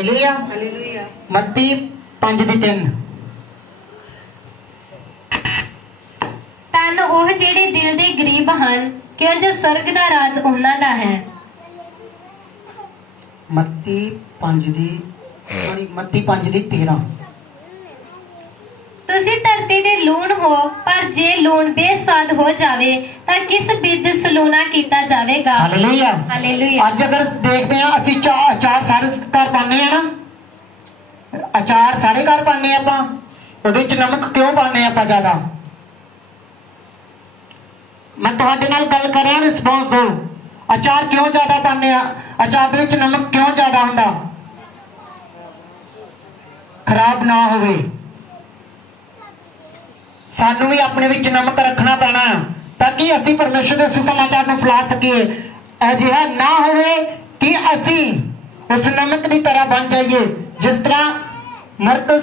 Hallelujah. मत्ती 5:3 तन ओह जेड़े दिल दे गरीब हन क्यों जो स्वर्ग दा राज उन्हां दा है। मत्ती 5:13 तुसी धरती दे लूण हो, पर जे लूण बेस्वाद हो जावे तां किस बिद सलूना कीता जावेगा। हालेलुया। हालेलुया। ਅੱਜ अगर देखते हैं ਅਸੀਂ ਅਚਾਰ ਸਾਰੇ ਘਰ ਪਾਉਂਦੇ ਆ ਨਾ, ਅਚਾਰ ਸਾਰੇ ਘਰ ਪਾਉਂਦੇ ਆਪਾਂ, ਉਹਦੇ ਵਿੱਚ ਨਮਕ ਕਿਉਂ ਪਾਉਂਦੇ ਆਪਾਂ ਜ਼ਿਆਦਾ? ਮੈਂ ਤੁਹਾਡੇ ਨਾਲ ਗੱਲ ਕਰ ਰਿਹਾ, ਰਿਸਪੌਂਸ ਦਿਓ। ਅਚਾਰ ਕਿਉਂ ਜ਼ਿਆਦਾ ਪਾਉਂਦੇ ਆ? ਅਚਾਰ ਦੇ ਵਿੱਚ ਨਮਕ ਕਿਉਂ ਜ਼ਿਆਦਾ ਹੁੰਦਾ? ਖਰਾਬ ਨਾ ਹੋਵੇ। ਸਾਨੂੰ ਵੀ ਆਪਣੇ ਵਿੱਚ ਨਮਕ ਰੱਖਣਾ ਪੈਣਾ ਤਾਂ ਕਿ ਅਸੀਂ ਪਰਮੇਸ਼ਰ ਦੇ ਸੁਸਮਾਚਾਰ ਨੂੰ ਫੈਲਾ ਸਕੀਏ। ਅਜਿਹਾ ਨਾ ਹੋਵੇ ਕਿ ਅਸੀਂ ਉਸ ਨਮਕ ਦੀ ਤਰ੍ਹਾਂ ਬਣ ਜਾਈਏ, ਜਿਸ ਤਰ੍ਹਾਂ ਮਰਕਸ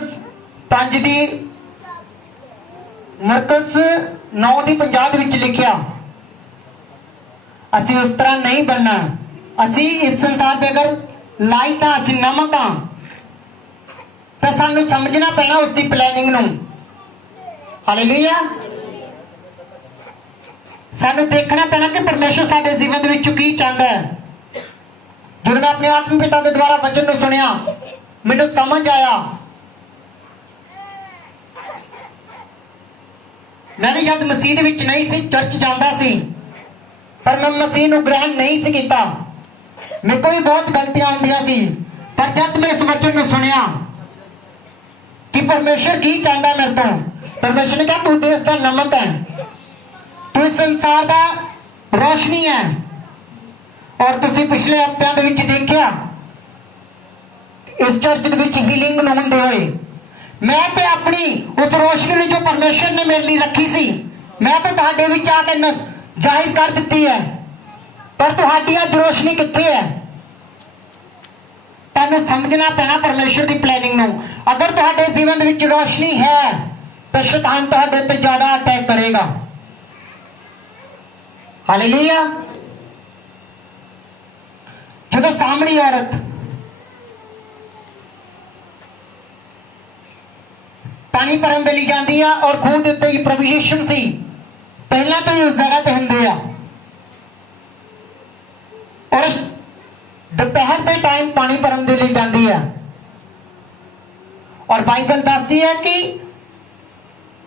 9:50 ਦੇ ਵਿੱਚ ਲਿਖਿਆ। ਅਸੀਂ ਉਸ ਤਰ੍ਹਾਂ ਨਹੀਂ ਬਣਨਾ। ਅਸੀਂ ਇਸ ਸੰਸਾਰ ਦੇ ਅਗਰ ਲਾਈਟ ਆ, ਅਸੀਂ ਨਮਕ ਆ, ਤਾਂ ਸਾਨੂੰ ਸਮਝਣਾ ਪੈਣਾ ਉਸ ਦੀ ਪਲੈਨਿੰਗ ਨੂੰ। ਹਾਲੇਲੂਇਆ। ਸਾਨੂੰ ਦੇਖਣਾ ਪੈਣਾ ਕਿ ਪਰਮੇਸ਼ਰ ਸਾਡੇ ਜੀਵਨ ਦੇ ਵਿੱਚ ਕੀ ਚਾਹੁੰਦਾ ਹੈ। ਜਦੋਂ ਮੈਂ ਆਪਣੇ ਆਤਮਿਕ ਪਿਤਾ ਦੇ ਦੁਆਰਾ ਵਚਨ ਨੂੰ ਸੁਣਿਆ, ਮੈਨੂੰ ਸਮਝ ਆਇਆ। ਮੈਂ ਵੀ ਜਦ ਮਸੀਹ ਦੇ ਵਿੱਚ ਨਹੀਂ ਸੀ, ਚਰਚ ਜਾਂਦਾ ਸੀ, ਪਰ ਮੈਂ ਮਸੀਹ ਨੂੰ ਗ੍ਰਹਿਣ ਨਹੀਂ ਸੀ ਕੀਤਾ। ਮੇਰੇ ਕੋਲ ਵੀ ਬਹੁਤ ਗਲਤੀਆਂ ਹੁੰਦੀਆਂ ਸੀ, ਪਰ ਜਦ ਮੈਂ ਇਸ ਵਚਨ ਨੂੰ ਸੁਣਿਆ ਕਿ ਪਰਮੇਸ਼ਰ ਕੀ ਚਾਹੁੰਦਾ ਮੇਰੇ ਤੋਂ, परमेश्वर ने कहा तू देश का नमक है, तू इस संसार का रोशनी है। और तुसी पिछले हफ्तियां दे विच देखिया इस चर्च दे विच हीलिंग होंदे होए, मैं ते अपनी उस रोशनी जो परमेश्वर ने मेरे लिए रखी सी, मैं तो तुहाडे विच आके जाहिर कर दित्ती है, पर तुहाडी अज रोशनी कित्थे है? तुहानूं समझना पैना परमेश्वर की प्लैनिंग नूं। अगर तुहाडे जीवन दे विच रोशनी है तो शैतान तुहाडे पे ज्यादा अटैक करेगा। हालेलुया। जो सामरी औरत पानी भरन दे लई जांदी है और खूह दे उत्ते प्रभु यीशु मसीह पहला तो ही उस जगह ते हुंदे आ, और दोपहर के टाइम पानी भरन दे लई जांदी है। और बाइबल दसदी है कि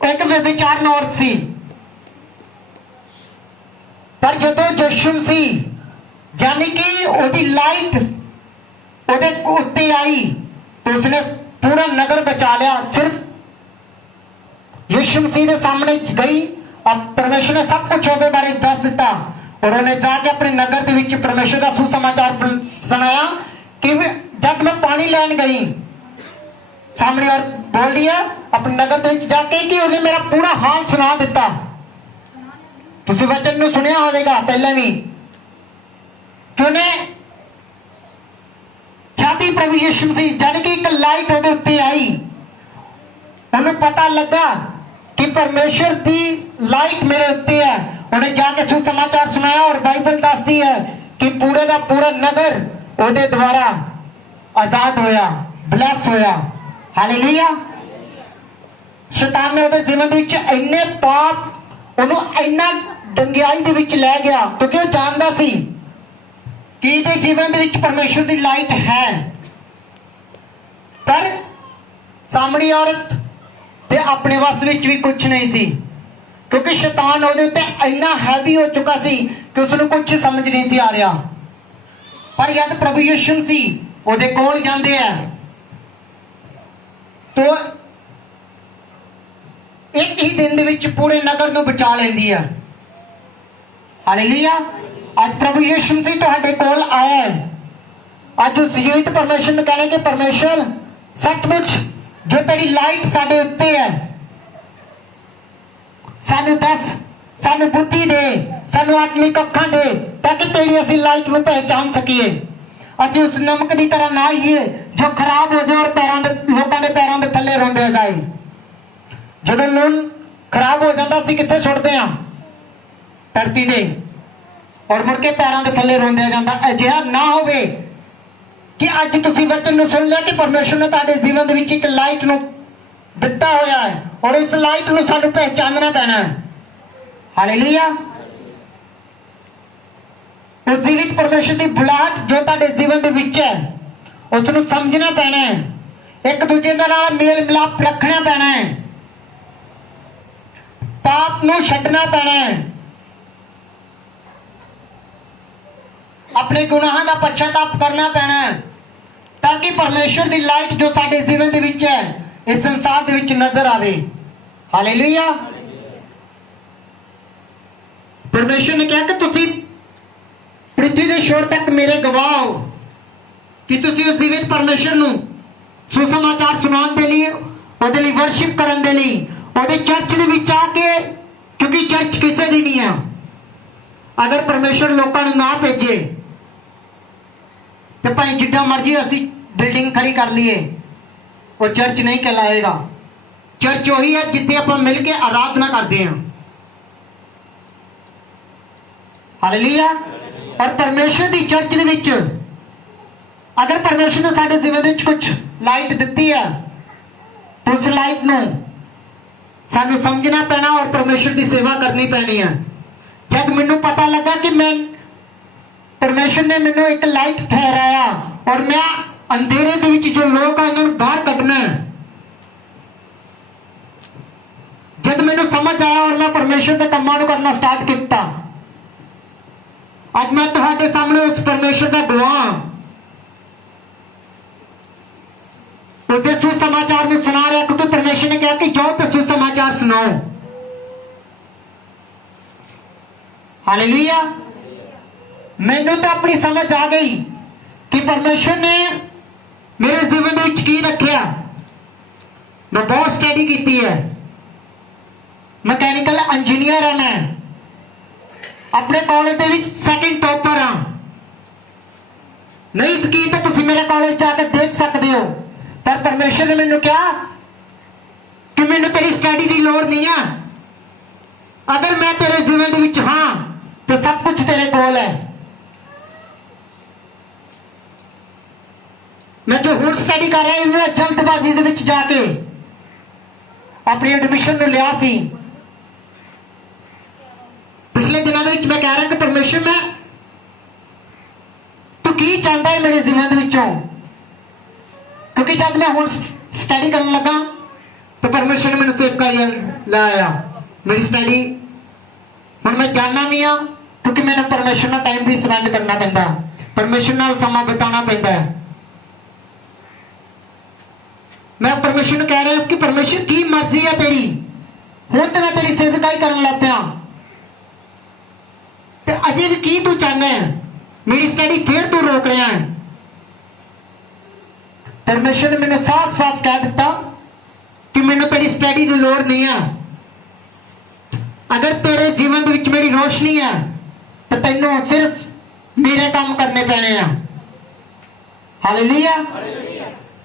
एक व्यभिचार औरत सी, पर जदों यीशु मसीह यानी कि ओदी लाइट ओदे उत्ते आई तो उसने पूरा नगर बचा लिया। सिर्फ यीशु मसीह के सामने गई, अब परमेश्वर ने सब कुछ ओदे बारे दस दिता, और उन्हें जाके अपने नगर के विच परमेश्वर का सुसमाचार सुनाया कि जब मैं पानी लैन गई, सामने और बोल दिया अपने नगर के जाके कि उन्हें मेरा पूरा हाल सुना दिता। तुसी वचन में सुनिया होगा पहले भी कि उन्हें जाति प्रभु यीशु मसीह यानी कि एक लाइट ओदे उत्ते आई, उन्हें पता लगा कि परमेश्वर की लाइट मेरे उत्ते है। उन्हें जाके सुसमाचार सुनाया, और बाइबल दसदी है कि पूरे का पूरा नगर ओदे द्वारा आजाद होया, ब्लैस होया। हालेलुया। शैतान ने ਉਹਦੇ जीवन ਵਿੱਚ ਇੰਨੇ ਪਾਪ ਉਹਨੂੰ ਇੰਨਾ ਡੰਗਿਆਈ ਦੇ ਵਿੱਚ ਲੈ ਗਿਆ, ਕਿਉਂਕਿ ਉਹ ਜਾਣਦਾ ਸੀ ਕਿ ਇਹਦੇ ਜੀਵਨ ਦੇ ਵਿੱਚ ਪਰਮੇਸ਼ਰ ਦੀ ਲਾਈਟ ਹੈ। ਪਰ ਸਾਮਰੀ ਔਰਤ ਤੇ ਆਪਣੇ ਵਸ ਵਿੱਚ ਵੀ ਕੁਝ ਨਹੀਂ ਸੀ, ਕਿਉਂਕਿ ਸ਼ੈਤਾਨ ਉਹਦੇ ਉੱਤੇ ਇੰਨਾ ਹੈਵੀ ਹੋ ਚੁੱਕਾ ਸੀ ਕਿ ਉਸ ਨੂੰ ਕੁਝ ਸਮਝ ਨਹੀਂ ਸੀ ਆ ਰਿਹਾ। ਪਰ ਜਦ ਪ੍ਰਭੂ ਯਿਸੂ ਸੀ ਉਹਦੇ ਕੋਲ ਜਾਂਦੇ ਆ तो एक ही दिन दे विच पूरे नगर नूं बचा लैंदी है। हालेलुया। आज प्रभु यीशु मसीह तुहाडे कोल आया है। आज उस जीवित परमेश्वर ने कहना कि परमेश्वर सचमुच जो तेरी लाइट साडे उत्ते है, सानू दस, सानू बुद्धि दे, सानू आत्मिक अखां दे, ताकि तेरी असीं लाइट नूं पहचान सकीए। ਅਸੀਂ उस नमक की तरह ना आइए जो खराब हो जाए और लोगों के पैरों के थले रोंदे जाए। जो लून खराब हो जाता असीं कित्थे सुट्टदे हां? धरती दे, और मुड़ के पैरों के थले रोंदे जांदा। अजिहा ना होवे कि अज तुसी वचन नूं सुन लिया कि परमेश्वर ने तुहाडे जीवन दे विच एक लाइट नूं दिता होया है और उस लाइट नूं सानूं पहचानना पैना है। हालेलुया। उस जीवित परमेश्वर की बुलाहट जो तुहाडे जीवन दे विच है उस नूं समझना पैना है। एक दूजे दे नाल मेल मिलाप रखना पैना है। पाप नूं छड्डना पैना है। अपने गुनाहां दा पश्चाताप करना पैना है ताकि परमेश्वर दी लाइट जो साडे जीवन दे विच है इस संसार दे विच नजर आवे। हालेलुया। परमेश्वर ने कहा कि तुसी पृथ्वी के छोर तक मेरे गवाह हो कि तुसी उस जीवित परमेश्वर नूं सुसमाचार सुनाने के लिए ਉਹਦੇ ਲਈ वर्शिप करने के लिए ਉਹਦੇ चर्च ਦੇ ਵਿੱਚ आ के, क्योंकि चर्च किसी दी नहीं है। अगर परमेश्वर लोगों ਨੂੰ ना भेजे तो भाई जिड्डा मर्जी असी बिल्डिंग खड़ी कर लीए वो चर्च नहीं कहलाएगा। चर्च वही है जिथे आप मिल के आराधना करते हैं। हालेलुया। और परमेश्वर की चर्च दे विच अगर परमेश्वर ने साडे जीवन विच कुछ लाइट दिती है तो उस लाइट नूं सानू समझना पैना और परमेश्वर की सेवा करनी पैनी है। जब मैनू पता लगा कि मैं परमेश्वर ने मैनू एक लाइट ठहराया और मैं अंधेरे दे विच जो लोग हैं उन्हें बाहर कढ़ना है, जब मैनू समझ आया और मैं परमेश्वर के कामां नूं करना स्टार्ट किया, आज मैं तुहाडे सामने उस परमेश्वर का गवाह उसके सुसमाचार में सुना रहा, क्योंकि परमेश्वर ने कहा कि जाओ तो सुसमाचार सुनाओ। हालेलुया। मैनू तो अपनी समझ आ गई कि परमेश्वर ने मेरे जीवन में की रखा। मैं बहुत स्टडी की है, मैकेनिकल इंजीनियर है। मैं अपने कॉलेज के विच सैकेंड टॉपर हाँ। नहीं की तो तुम मेरे कॉलेज जाकर देख सकते हो। पर परमेश्वर ने मैनू कहा कि मैनू तेरी स्टडी की लोड़ नहीं है। अगर मैं तेरे जीवन के विच हाँ तो सब कुछ तेरे कोल है। मैं जो हुण स्टडी कर रहा हूं मैं जल्दबाजी दे विच जाके अपनी एडमिशन नूं लिया सी। पिछले दिनों में मैं कह रहा कि परमेश्वर मैं तू की चाहता है मेरे जीवन विचों, क्योंकि जब मैं हुण स्टडी करने लगा तो परमेश्वर ने मैंने सेवकाई लाया। मेरी स्टडी हुण मैं जानना भी हाँ, क्योंकि मैंने परमेश्वर नाल टाइम भी स्पेंड करना पैंदा, परमेश्वर नाल समा बिताना पैंदा है। मैं परमेश्वर ने कह रहा कि परमेश्वर की मर्जी है तेरी, हुण तो मैं तेरी सेवकाई करने लग पिया ते अजे भी की तू चाहना है, मेरी स्टडी फिर तू रोक रहा है। परमेश्वर ने मैंने साफ साफ कह दिता कि मैंने तेरी स्टडी की लोड़ नहीं है। अगर तेरे जीवन विच मेरी रोशनी है तो तेनों सिर्फ मेरे काम करने पैने हैं। हालेलुया।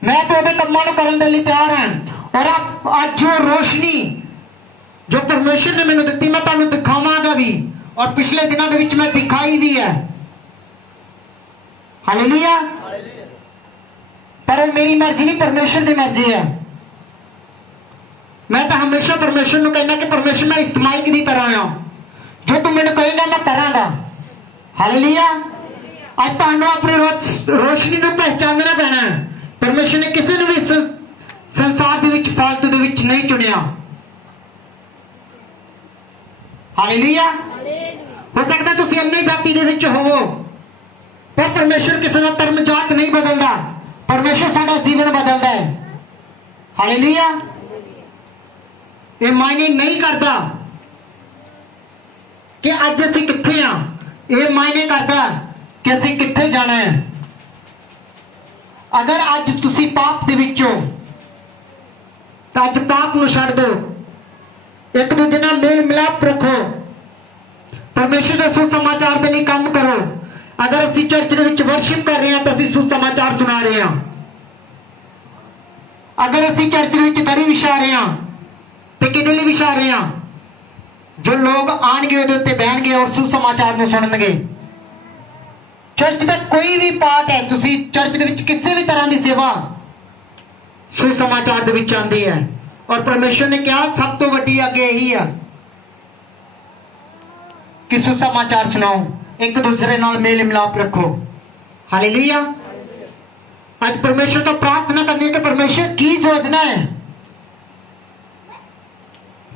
मैं तो उहदे कम्मां नूं करन दे लई तैयार हां। और आज जो रोशनी जो परमेश्वर ने मैनू दिती मैं तुहानूं दिखावांगा भी, और पिछले दिनों के विच मैं दिखाई भी है। हालेलुया। पर मेरी मर्जी नहीं, परमेश्वर की मर्जी है। मैं तो हमेशा परमेश्वर को कहना कि परमेश्वर मैं इस माइक की तरह हाँ, जो तू मैंने कहेगा मैं करांगा। हालेलुया। आज तुहानूं अपनी रोशनी को पहचानना पैना है। परमेश्वर ने किसी ने भी संसार दे विच फालतू दे विच नहीं चुनिया। हालेलुया। हो सकता तुसीं अन्य जाति दे विच होवो, पर परमेश्वर किसी का धर्म जात नहीं बदलता, परमेश्वर साडा जीवन बदलता है। हालेलुया। ये मायने नहीं करता कि अज असीं कित्थे हां, ये मायने करता कि असीं कित्थे जाना है। अगर अज तुसीं पाप दे विच हो तो अज पाप नूं छड्ड दो, एक दूजे नाल मेल मिलाप रखो, परमेश्वर के सुसमाचार के लिए काम करो। अगर असीं चर्च दे विच वर्शिप कर रहे हैं तो असीं सुसमाचार सुना रहे हैं। अगर असीं चर्च दे विच दरी विछा रहे हैं तो किहदे लई विछा रहे हैं? जो लोग आणगे उहदे उत्ते बहणगे और सुसमाचार नूं सुणनगे। ਚਰਚ ਦਾ ਕੋਈ ਵੀ ਪਾਰਟ ਹੈ, ਤੁਸੀਂ ਚਰਚ ਦੇ ਵਿੱਚ ਕਿਸੇ ਵੀ ਤਰ੍ਹਾਂ ਦੀ ਸੇਵਾ ਸੁਸਮਾਚਾਰ ਦੇ ਵਿੱਚ ਆਉਂਦੀ ਹੈ। ਔਰ ਪਰਮੇਸ਼ਰ ਨੇ ਕਿਹਾ ਸਭ ਤੋਂ ਵੱਡੀ ਅੱਗੇ ਇਹੀ ਆ ਕਿ ਸੁਸਮਾਚਾਰ ਸੁਣਾਓ, ਇੱਕ ਦੂਸਰੇ ਨਾਲ ਮੇਲ ਮਿਲਾਪ ਰੱਖੋ। ਹਾਲੇਲੂਇਆ। ਅੱਜ परमेश्वर ਤੋਂ प्रार्थना करनी है कि परमेश्वर की योजना है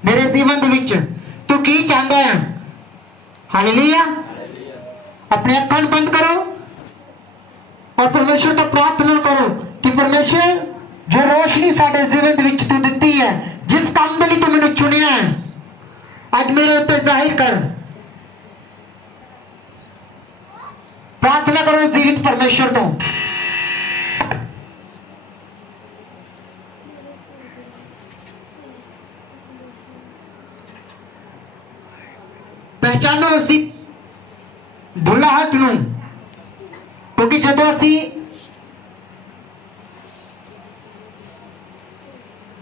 मेरे जीवन ਦੇ ਵਿੱਚ, तू की चाहता है। हालेलुया। अपने अखा बंद करो और परमेश्वर ਤੋਂ प्रार्थना करो कि परमेश्वर जो रोशनी साडे जीवन ਦੇ ਵਿੱਚ तू ਦਿੱਤੀ है, जिस काम ਦੇ ਲਈ तू ਮੈਨੂੰ ਚੁਣਿਆ है, आज मेरे ਉੱਤੇ ਜ਼ਾਹਿਰ कर। प्रार्थना करो जीवित परमेश्वर तो। पहचानो उसकी बुलाहट नूं, क्योंकि जदों असी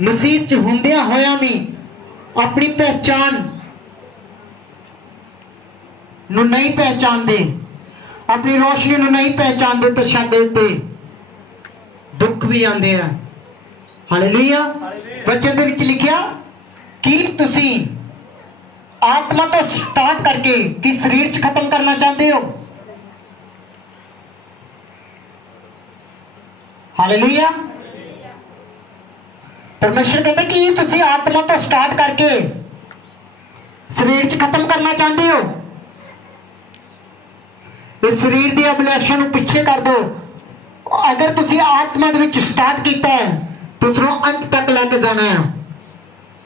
मसीह च हुंदियां होया भी अपनी पहचान नूं नहीं पहचानते, अपनी रोशनी नूं नहीं पहचानते, तो साडे ते दुख भी आंदे हैं। हालेलुया। वचन दे विच लिखिया कि तुसी आत्मा तो स्टार्ट करके कि शरीर च खत्म करना चाहते हो। हालेलुया। परमेश्वर कहता कि तुसी आत्मा तो स्टार्ट करके शरीर च खत्म करना चाहते हो। इस शरीर की अभिलाषा नूं पीछे कर दो। अगर तुसी आत्मा दे विच स्टार्ट किया है तो उसको अंत तक लेके जाना है,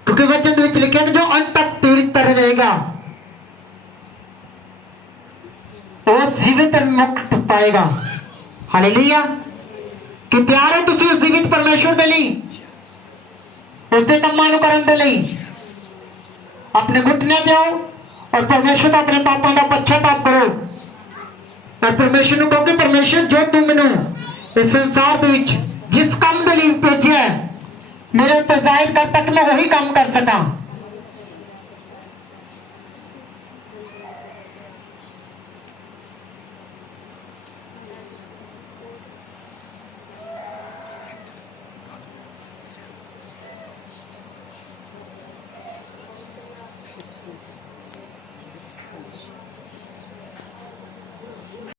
क्योंकि वचन दे विच लिखा कि जो अंत तक तेरी तरह रहेगा वो जीवित मुक्त पाएगा। हालेलुया। कि तैयार हो तुसी उस जीवित परमेश्वर दे लई, उसके कामां नूं करन दे लई अपने घुटने ते आओ और परमेश्वर दा अपने पापां दा पश्चाताप करो और परमेश्वर नूं कहो कि परमेश्वर जो तू मैनूं इस संसार दे विच जिस काम दे लई भेजिया है, मेरे उत्ते जाहिर कर तक मैं वही काम कर सकां।